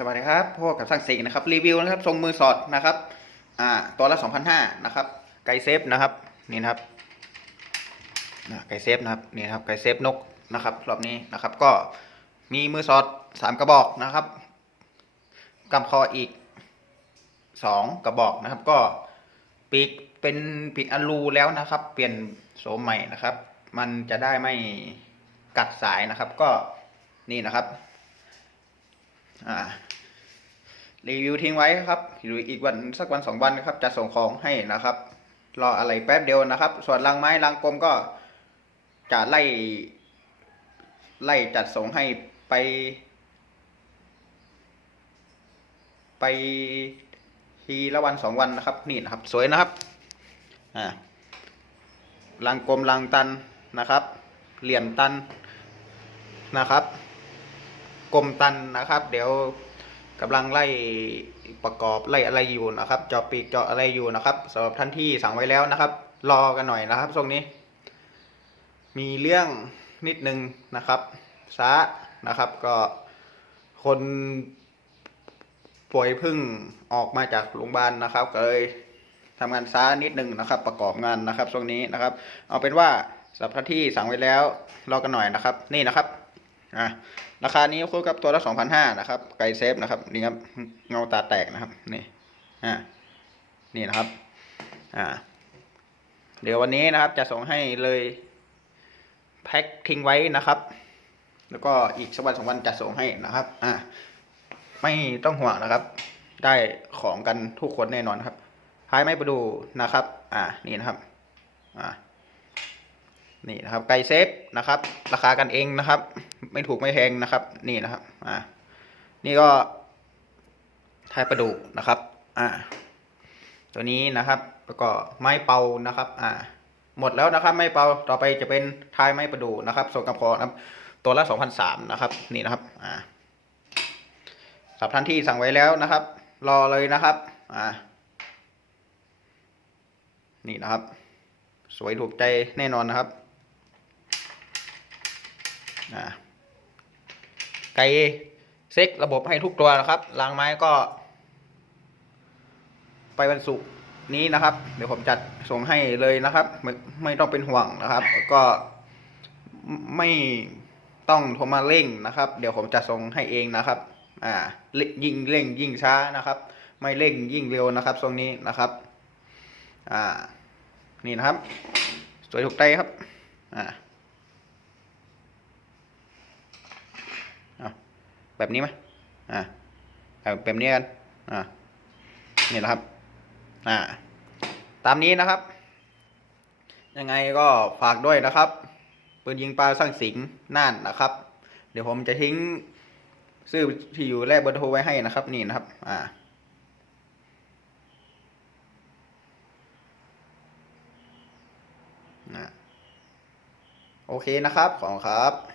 สวัสดีครับพวกกับสร้างสิงนะครับรีวิวนะครับทรงมือสอดนะครับอ่าตัวละ2,500นะครับไกเซฟนะครับนี่นะครับนะไกเซฟนะครับนี่นะครับไกเซฟนกนะครับรอบนี้นะครับก็มีมือสอดสามกระบอกนะครับกำคออีกสองกระบอกนะครับ ก็ปีกเป็นปีกอลูแล้วนะครับ เปลี่ยนโสมใหม่นะครับ มันจะได้ไม่กัดสายนะครับ ก็นี่นะครับ อ่ารีวิวทิ้งไว้ครับหรืออีกวันสักวันสองวันนะครับ จะส่งของให้นะครับ รออะไรแป๊บเดียวนะครับ ส่วนรังไม้รังกลมก็จะไล่ ไล่จัดส่งให้ไป ไปทีละวันสองวันนะครับ นี่นะครับ สวยนะครับอ่ารังกลมรังตันนะครับ เหลี่ยมตันนะครับ กลมตันนะครับ เดี๋ยวกำลังไล่ประกอบไล่อะไรอยู่นะครับเจาะปีกเจาะอะไรอยู่นะครับสำหรับท่านที่สั่งไว้แล้วนะครับ รอกันหน่อยนะครับทรงนี้ มีเรื่องนิดนึงนะครับซะนะครับก็คนป่วยพึ่งออกมาจากโรงพยาบาลนะครับก็เลยทำงานช้านิดหนึ่งนะครับ ประกอบงานนะครับช่วงนี้นะครับ เอาเป็นว่าสำหรับท่านที่สั่งไว้แล้วรอกันหน่อยนะครับ นี่นะครับ อะราคานี้คู่กับตัวละสองพันห้านะครับ ไกลเซฟนะครับนี่ครับเงาตาแตกนะครับนี่อ่านี่นะครับอ่าเดี๋ยววันนี้นะครับจะส่งให้เลยแพ็คทิ้งไว้นะครับ แล้วก็อีกสักวันสองวันจะส่งให้นะครับอ่าไม่ต้องห่วงนะครับ ได้ของกันทุกคนแน่นอนครับท้ายไม่ประดูนะครับ อ่านี่นะครับ อ่า นี่นะครับไก่เซฟนะครับ ราคากันเองนะครับ ไม่ถูกไม่แพงนะครับ นี่นะครับ อ่า นี่ก็ทายประดูนะครับ อ่า ตัวนี้นะครับแล้วก็ไม้เป่านะครับ อ่า หมดแล้วนะครับ ไม้เป่าต่อไปจะเป็นทายไม้ประดูนะครับส่งกำพอนะครับ ตัวละสองพันสามนะครับ นี่นะครับ อ่าสำหรับท่านที่สั่งไว้แล้วนะครับ รอเลยนะครับ อ่า นี่นะครับ สวยถูกใจแน่นอนนะครับ ไก่เซ็กระบบให้ทุกตัวนะครับรางไม้ก็ ไปวันศุกร์นี้นะครับ เดี๋ยวผมจัดส่งให้เลยนะครับ ไม่ไม่ต้องเป็นห่วงนะครับ ก็ไม่ต้องโทรมาเร่งนะครับ เดี๋ยวผมจะส่งให้เองนะครับ อ่ายิ่งเร่งยิ่งช้านะครับ ไม่เร่งยิ่งเร็วนะครับตรงนี้นะครับ อ่า นี่นะครับ สวยถูกใจครับ อ่า แบบนี้ไหมอ่าเอาแบบนี้กันอ่านี่นะครับอ่าตามนี้นะครับ ยังไงก็ฝากด้วยนะครับปืนยิงปลาสร้างสิงน่านนะครับ เดี๋ยวผมจะทิ้งซื้อที่อยู่แรกเบอร์โทรไว้ให้นะครับ นี่นะครับ อ่าโอเคนะครับ ขอบคุณครับ